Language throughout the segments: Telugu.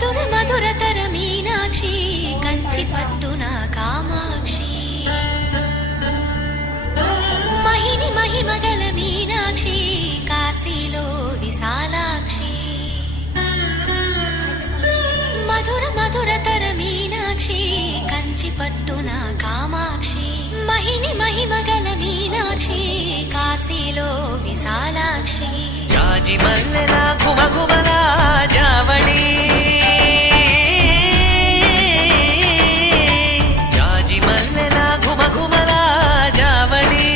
మధుర మధురతర మీనాక్షి కంచి పట్టున కామాక్షి మహిని మహిమగల మీనాక్షి కాశీలో విశాలాక్షి మధుర మధురతర మీనాక్షి కంచి పట్టున కామాక్షి మహిని మహిమగల మీనాక్షి కాశీలో విశాలాక్షి జాజి మల్లెలా గుమగుమలా జావళి జాజి మల్లెలా గుమగుమలా జావళి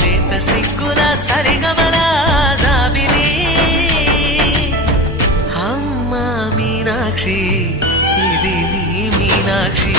లేత సిగ్గుల సరిగమల జాబిలి అమ్మ మీనాక్షి ఇది నీ మీనాక్షి